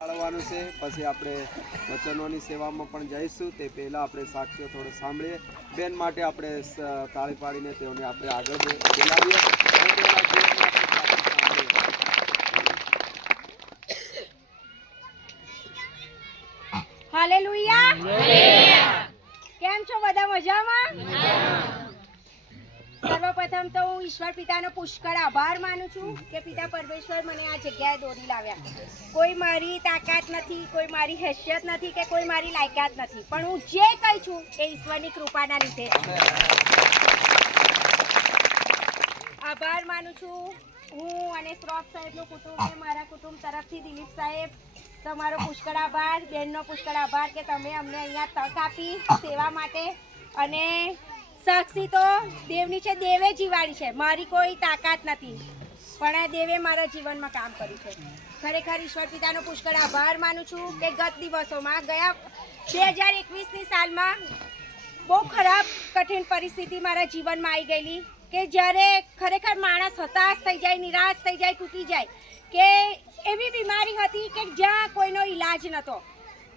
જાળવવાનું છે। પછી આપણે વચનોની સેવામાં પણ જઈશું। તે પહેલાં આપણે સાક્ષ્યો થોડો સાંભળીએ। બેન માટે આપણે તાળી પાડીને તેઓને આપણે આગળ બોલાવીએ। હાલેલુયા। કેમ છો બધા? મજામાં? સર્વપ્રથમ તો હું ઈશ્વર પિતાનો પુષ્કળ આભાર માનું છું કે પિતા પરમેશ્વર મને આ જગ્યાએ દોરી લાવ્યા। કોઈ મારી તાકાત નથી, કોઈ મારી હેસિયત નથી કે કોઈ મારી લાયકાત નથી, પણ હું જે કહી છું એ ઈશ્વરની કૃપાના લીધે આભાર માનું છું। હું અને શ્રોફ સાહેબનું કુટુંબ અને મારા કુટુંબ તરફથી દિલીપ સાહેબ તમારો પુષ્કળ આભાર, બેનનો પુષ્કળ આભાર કે તમે અમને અહીંયા તક આપી સેવા માટે। અને સાક્ષી તો દેવની છે, દેવે જીવાડી છે, મારી કોઈ તાકાત નથી, પણ દેવે મારા જીવનમાં કામ કર્યું છે। ખરેખર ઈશ્વર પિતાનો પુષ્કળ આભાર માનું છું કે ગત દિવસોમાં ગયા 2021ની સાલમાં બહુ ખરાબ કઠિન પરિસ્થિતિ મારા જીવનમાં આવી ગયેલી કે જ્યારે ખરેખર માણસ હતાશ થઈ જાય, નિરાશ થઈ જાય, તૂટી જાય કે એવી બીમારી હતી કે જ્યાં કોઈનો ઈલાજ નહોતો।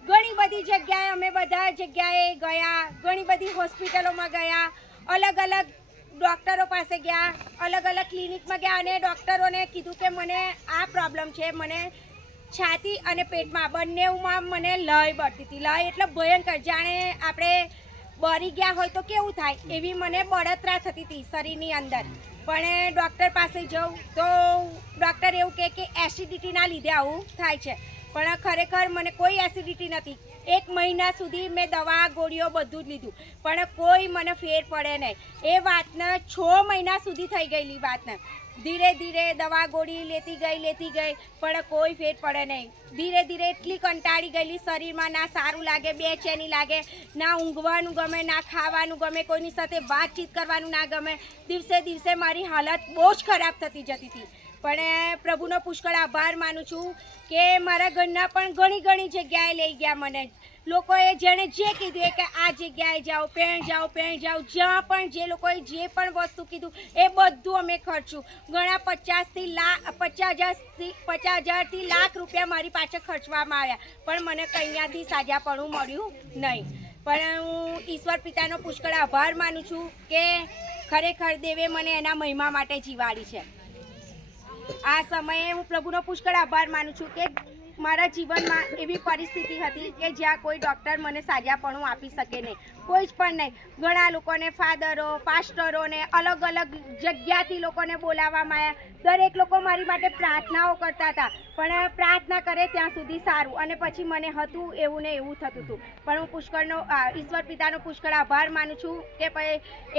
ઘણી બધી જગ્યાએ અમે બધા જગ્યાએ ગયા, ઘણી બધી હોસ્પિટલોમાં ગયા, અલગ અલગ ડૉક્ટરો પાસે ગયા, અલગ અલગ ક્લિનિકમાં ગયા અને ડૉક્ટરોને કીધું કે મને આ પ્રોબ્લેમ છે, મને છાતી અને પેટમાં બંનેમાં મને લય બળતી હતી। લય એટલે ભયંકર, જાણે આપણે બળી ગયા હોય તો કેવું થાય એવી મને બળતરા થતી હતી શરીરની અંદર। પણ ડૉક્ટર પાસે જાઉં તો ડૉક્ટર એવું કહે કે એસિડિટીના લીધે આવું થાય છે, પણ ખરેખર મને કોઈ એસિડિટી નથી। 1 મહિના સુધી મેં દવા ગોળીઓ બધું જ લીધું, પણ કોઈ મને ફેર પડે નહીં। એ વાતને 6 મહિના સુધી થઈ ગયેલી વાતને, ધીરે ધીરે દવા ગોળી લેતી ગઈ પણ કોઈ ફેર પડે નહીં। ધીરે ધીરે એટલી કંટાળી ગયેલી, શરીરમાં ના સારું લાગે, બેચેની લાગે, ના ઊંઘવાનું ગમે, ના ખાવાનું ગમે, કોઈની સાથે વાતચીત કરવાનું ના ગમે। દિવસે દિવસે મારી હાલત બહુ જ ખરાબ થતી જતી હતી। પણ પ્રભુનો પુષ્કળ આભાર માનું છું કે મારા ઘરના પણ ઘણી જગ્યાએ લઈ ગયા મને। લોકોએ જેણે જે કીધું કે આ જગ્યાએ જાઓ, પેણ જાઓ, જ્યાં પણ જે લોકોએ જે પણ વસ્તુ કીધું એ બધું અમે ખર્ચ્યું। ઘણા 50,000થી લાખ રૂપિયા મારી પાછળ ખર્ચવામાં આવ્યા, પણ મને કઈયાથી સાજાપણું મળ્યું નહીં। પણ હું ઈશ્વર પિતાનો પુષ્કળ આભાર માનું છું કે ખરેખર દેવે મને એના મહિમા માટે જીવાડી છે। આ સમયે હું પ્રભુનો પુષ્કળ આભાર માનું છું કે મારા જીવનમાં એવી પરિસ્થિતિ હતી કે જ્યાં કોઈ ડૉક્ટર મને સાજાપણું આપી શકે નહીં, કોઈ જ પણ નહીં। ઘણા લોકોને, ફાધરો, પાસ્ટરોને, અલગ અલગ જગ્યાથી લોકોને બોલાવવામાં આવ્યા। દરેક લોકો મારી માટે પ્રાર્થનાઓ કરતા હતા, પણ પ્રાર્થના કરે ત્યાં સુધી સારું, અને પછી મને હતું એવું ને એવું થતું હતું। પણ હું ઈશ્વર પિતાનો પુષ્કળ આભાર માનું છું કે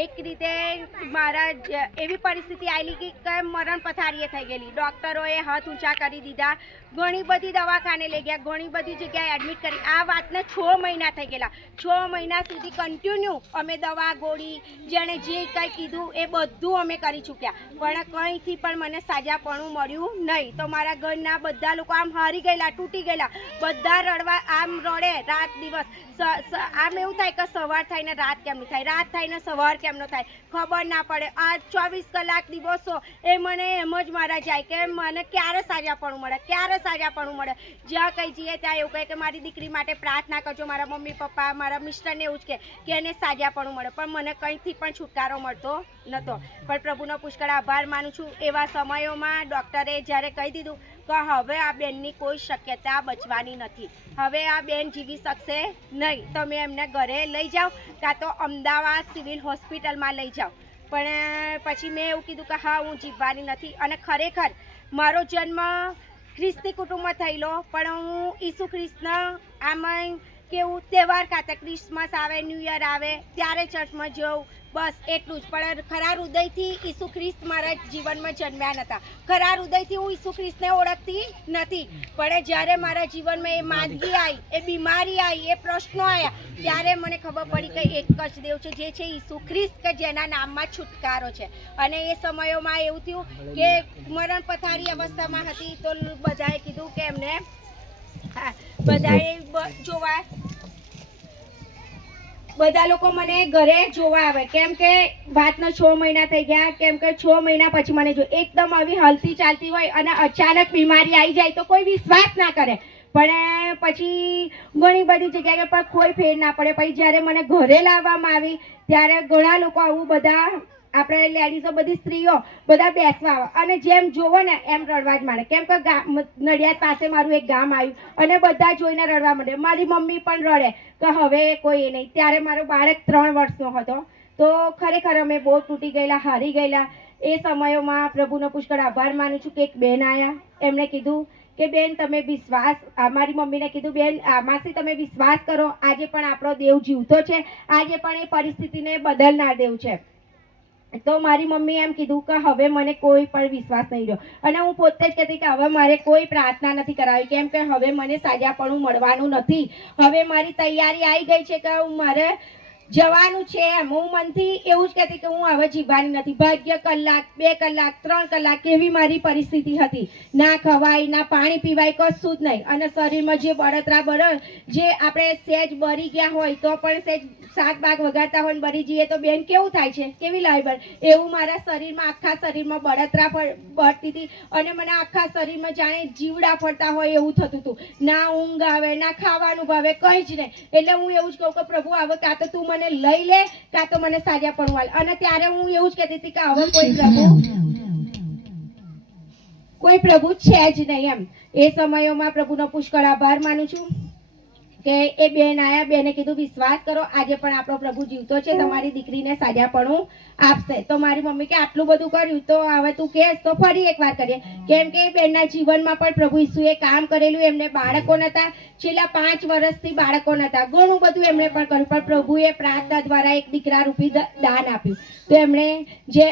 એક રીતે મારા એવી પરિસ્થિતિ આવેલી કે મરણ પથારીએ થઈ ગયેલી। ડૉક્ટરોએ હાથ ઊંચા કરી દીધા, ઘણી બધી દવાખાને લઈ ગયા, ઘણી બધી જગ્યાએ એડમિટ કરી। આ વાતને 6 મહિના થઈ ગયેલા। 6 મહિના સુધી કન્ટિન્યુ અમે દવા ગોળી, જેણે જે કંઈ કીધું એ બધું અમે કરી ચૂક્યા, પણ કંઈથી પણ મને સાજાપણું મળ્યું નહીં। તો મારા ઘરના બધા લોકો આમ હારી ગયેલા, તૂટી ગયેલા, બધા રડવા, આમ રડે રાત દિવસ। આમ એવું થાય કે સવાર થઈને રાત કેમનું થાય, રાત થઈને સવાર કેમનો થાય, ખબર ના પડે। આ 24 કલાક દિવસો એ મને એમ જ મારા જાય કે મને ક્યારે સાજાપણું મળે, ક્યારે સાજાપણું મળે। જ્યાં કંઈ જઈએ ત્યાં એવું કહે કે મારી દીકરી માટે પ્રાર્થના કરજો। મારા મમ્મી પપ્પા, મારા મિસ્ટરને એવું જ કહે કે એને સાજાપણું મળે, પણ મને કંઈથી પણ છુટકારો મળતો નહોતો। પણ પ્રભુનો પુષ્કળ આભાર માનું છું, એવા સમયોમાં ડૉક્ટરે જ્યારે કહી દીધું કે હવે આ બેનની કોઈ શક્યતા બચવાની નથી, હવે આ બેન જીવી શકશે નહીં, તમે એમને ઘરે લઈ જાઓ કાં તો અમદાવાદ સિવિલ હોસ્પિટલમાં લઈ જાઓ। પણ પછી મેં એવું કીધું કે હા, હું જીવવાની નથી। અને ખરેખર મારો જન્મ ખ્રિસ્તી કુટુંબમાં થયેલો, પણ હું ઈસુ ખ્રિસ્તના આમાં કેવું તહેવાર ખાતે, ક્રિસમસ આવે, ન્યૂ યર આવે ત્યારે ચર્ચમાં જવું, બસ એટલું જ। પણ ખરા હૃદયથી ઈસુ ખ્રિસ્ત મારા જીવનમાં જન્મ્યા નહોતા, ખરા હૃદયથી હું ઈસુ ખ્રિસ્તને ઓળખતી નથી। પણ જ્યારે મારા જીવનમાં એ માંદગી આવી, એ બીમારી આવી, એ પ્રશ્નો આવ્યા, ત્યારે મને ખબર પડી કે એક જ દેવ છે, જે છે ઈસુ ખ્રિસ્ત, કે જેના નામમાં છુટકારો છે। અને એ સમયોમાં એવું થયું કે મરણ પથારી અવસ્થામાં હતી, તો બધાએ કીધું કે એમને બધાએ જોવા, બધા લોકો મને ઘરે જોવા આવે, કેમ કે વાતના 6 મહિના થઈ ગયા, કેમ કે 6 મહિના પછી મને જો એકદમ આવી હલતી ચાલતી હોય અને અચાનક બીમારી આવી જાય તો કોઈ વિશ્વાસ ના કરે, પણ પછી ઘણી બધી જગ્યાએ પણ કોઈ ફેર ના પડે. પછી જ્યારે મને ઘરે લાવવામાં આવી ત્યારે ઘણા લોકો આવું બધા આપણે લેડીઝો બધી સ્ત્રીઓ બધા બેસવા આવે અને જેમ જોવો ને એમ રડવા જ માંડે. કેમ કે નડિયાદ પાસે મારું એક ગામ આવ્યું અને બધા જોઈને રડવા માંડે. મારી મમ્મી પણ રડે કે હવે કોઈ એ નહીં. ત્યારે મારો બાળક 3 વર્ષનો હતો. તો ખરેખર અમે બહુ તૂટી ગયેલા, હારી ગયેલા. એ સમયોમાં પ્રભુનો પુષ્કળ આભાર માનું છું કે એક બેન આવ્યા, એમણે કીધું કે બેન તમે વિશ્વાસ, મારી મમ્મીને કીધું બેન માસી તમે વિશ્વાસ કરો, આજે પણ આપણો દેવ જીવતો છે, આજે પણ એ પરિસ્થિતિને બદલનાર દેવ છે. તો મારી મમ્મી એમ કીધું કે હવે મને કોઈ પણ વિશ્વાસ નહીં રહ્યો અને હું પોતે જ કહેતી કે હવે મારે કોઈ પ્રાર્થના નથી કરાવી. કેમ કે હવે મને સાજાપણું મળવાનું નથી. હવે મારી તૈયારી આવી ગઈ છે કે મારે જવાનું છે. એમ હું મનથી એવું જ કહેતી કે હું હવે જીવવાની નથી. ભાગ્ય કલાક, 2 કલાક, 3 કલાક એવી મારી પરિસ્થિતિ હતી. ના ખવાય, ના પાણી પીવાય, કશું જ નહીં. અને શરીરમાં જે બળતરા બળદ, જે આપણે સહેજ બળી ગયા હોય તો પણ સહેજ શાક બાગ વગાડતા હોય ને બળી જઈએ તો બેન કેવું થાય છે, કેવી લાઈબર, એવું મારા શરીરમાં, આખા શરીરમાં બળતરા બળતી હતી અને મને આખા શરીરમાં જાણે જીવડા ફરતા હોય એવું થતું હતું. ના ઊંઘ આવે, ના ખાવાનું ભાવે, કંઈ જ નહીં. એટલે હું એવું જ કહું કે પ્રભુ હવે કાં તો તું મને લઈ લે કાં તો મને સાજા પડવા. અને ત્યારે હું એવું જ કહેતી હતી કે હવે કોઈ પ્રભુ છે જ નહીં એમ. એ સમયોમાં પ્રભુનો પુષ્કળ આભાર માનું છું કે એ બેન આયા, બેને કીધું વિશ્વાસ કરો આજે પણ આપણો પ્રભુ જીવતો છે, તમારી દીકરીને સાજાપણું આપશે. તો મારી મમ્મી કે આટલું બધું કર્યું તો હવે તું કહેશ તો ફરી એકવાર કરીએ. કેમ કે બેનના જીવનમાં પણ પ્રભુ ઈસુએ કામ કરેલું. એમને બાળકો નહોતા, છેલ્લા 5 વર્ષથી બાળકો નહોતા. ઘણું બધું એમણે પણ કર્યું, પણ પ્રભુએ પ્રાર્થના દ્વારા એક દીકરા રૂપી દાન આપ્યું. તો એમણે જે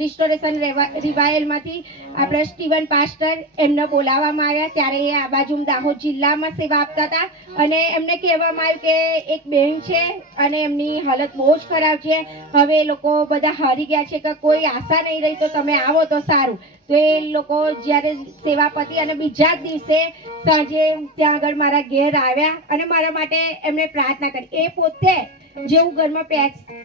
રિસ્ટોરેશન રિવાયલમાંથી આપણે સ્ટીવન પાસ્ટર એમને બોલાવવામાં આવ્યા. ત્યારે એ આ બાજુ દાહોદ જિલ્લામાં સેવા આપતા હતા અને એમને કહેવામાં આવ્યું કે એક બેન છે અને એમની હાલત બહુ જ ખરાબ છે, હવે એ લોકો બધા હારી ગયા છે કે કોઈ આશા નહીં રહી, તો તમે આવો તો સારું. તો એ લોકો જ્યારે સેવા પતી અને બીજા જ દિવસે સાંજે ત્યાં આગળ મારા ઘેર આવ્યા અને મારા માટે એમણે પ્રાર્થના કરી. એ પોતે જેવું ઘરમાં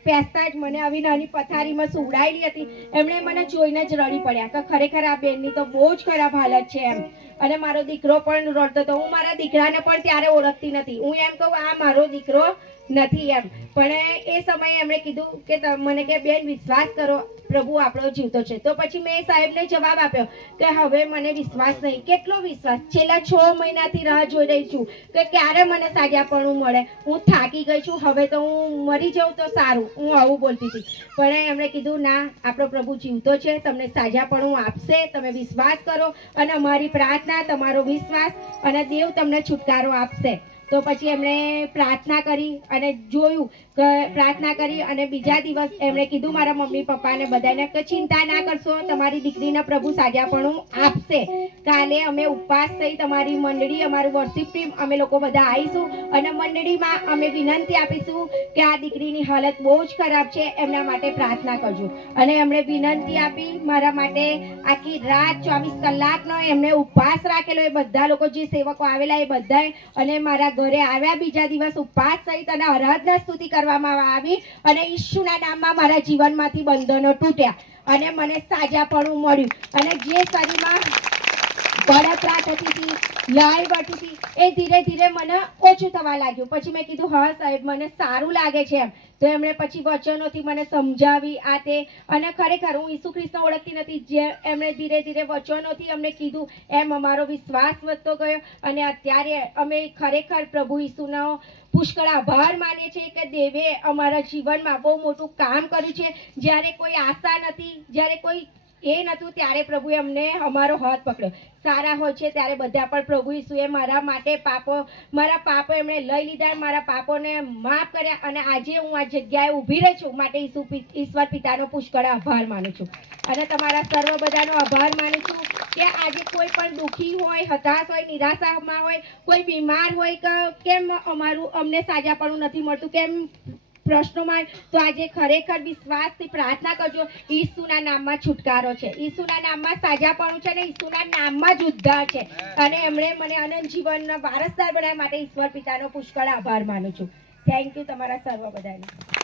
પેસતા જ મને આવી નાની પથારીમાં સુવડાયેલી હતી. એમણે મને જોઈને જ રડી પડ્યા કે ખરેખર આ બેનની તો બહુ જ ખરાબ હાલત છે એમ. અને મારો દીકરો પણ રડતો હતો. હું મારા દીકરાને પણ ત્યારે ઓળખતી નથી. હું એમ કહું આ મારો દીકરો નથી એમ. પણ એ સમયે એમણે કીધું કે મને કે બેન વિશ્વાસ કરો પ્રભુ આપણો જીવતો છે. તો પછી મેં સાહેબને જવાબ આપ્યો કે હવે મને વિશ્વાસ નહીં. કેટલો વિશ્વાસ, છેલ્લા 6 મહિનાથી રાહ જોઈ રહી છું કે ક્યારે મને સાજાપણું મળે. હું થાકી ગઈ છું, હવે તો હું મરી જાઉં તો સારું, હું આવું બોલતી હતી. પણ એમણે કીધું ના, આપણો પ્રભુ જીવતો છે, તમને સાજાપણું આપશે, તમે વિશ્વાસ કરો અને અમારી પ્રાર્થના, તમારો વિશ્વાસ અને દેવ તમને છુટકારો આપશે. તો પછી એમણે પ્રાર્થના કરી અને જોયું કે પ્રાર્થના કરી અને બીજા દિવસ એમણે કીધું મારા મમ્મી પપ્પાને બધાને કે ચિંતા ના કરશો, તમારી દીકરીને પ્રભુ સાજાપણું આપશે. કાલે અમે ઉપવાસ થઈ, તમારી મંડળી, અમારું વર્શિપ ટીમ, અમે લોકો બધા આવીશું અને મંડળીમાં અમે વિનંતી આપીશું કે આ દીકરીની હાલત બહુ જ ખરાબ છે, એમના માટે પ્રાર્થના કરજો. અને એમણે વિનંતી આપી મારા માટે. આખી રાત 24 કલાકનો એમણે ઉપવાસ રાખેલો. એ બધા લોકો જે સેવકો આવેલા એ બધાએ અને મારા ઘરે આવ્યા. બીજા દિવસ ઉપવાસ સહિત અને આરાધના સ્તુતિ કરવામાં આવી અને ઈસુના નામમાં મારા જીવનમાંથી બંધનો તૂટ્યા અને મને સાજાપણું મળ્યું. અને જે શરીરમાં બળતરા થતી હતી, લાળ પડતી હતી, એ ધીરે ધીરે મને ઓછું થવા લાગ્યું. પછી મેં કીધું હા સાહેબ મને સારું લાગે છે એમ. તો એમણે પછી વચનોથી મને સમજાવી આ તે. અને ખરેખર હું ઈસુ ખ્રિસ્તને ઓળખતી નથી, જે એમણે ધીરે ધીરે વચનોથી અમને કીધું એમ અમારો વિશ્વાસ વધતો ગયો. અને અત્યારે અમે ખરેખર પ્રભુ ઈસુનો પુષ્કળ આભાર માનીએ છીએ કે દેવે અમારા જીવનમાં બહુ મોટું કામ કર્યું છે. જ્યારે કોઈ આશા નથી, જ્યારે કોઈ એ નહોતું, ત્યારે પ્રભુએ અમને અમારો હાથ પકડ્યો. સારા હોય છે ત્યારે બધા, પણ પ્રભુ ઈસુએ મારા માટે મારા પાપો એમણે લઈ લીધા, મારા પાપોને માફ કર્યા અને આજે હું આ જગ્યાએ ઊભી રહી છું. માટે ઈશ્વર પિતાનો પુષ્કળ આભાર માનું છું અને તમારા સર્વ બધાનો આભાર માનું છું કે આજે કોઈ પણ દુઃખી હોય, હતાશ હોય, નિરાશામાં હોય, કોઈ બીમાર હોય કે કેમ અમને સાજાપણું નથી મળતું, કેમ પ્રશ્નોમાં, તો આજે ખરેખર વિશ્વાસથી પ્રાર્થના કરજો. ઈસુના નામમાં છુટકારો છે, ઈસુના નામમાં સાજાપણું છે અને ઈસુના નામમાં જ ઉદ્ધાર છે. અને એમણે મને અનંત જીવનના વારસદાર બનાવવા માટે ઈશ્વર પિતાનો પુષ્કળ આભાર માનું છું. થેન્ક યુ તમારા સર્વ બધાને.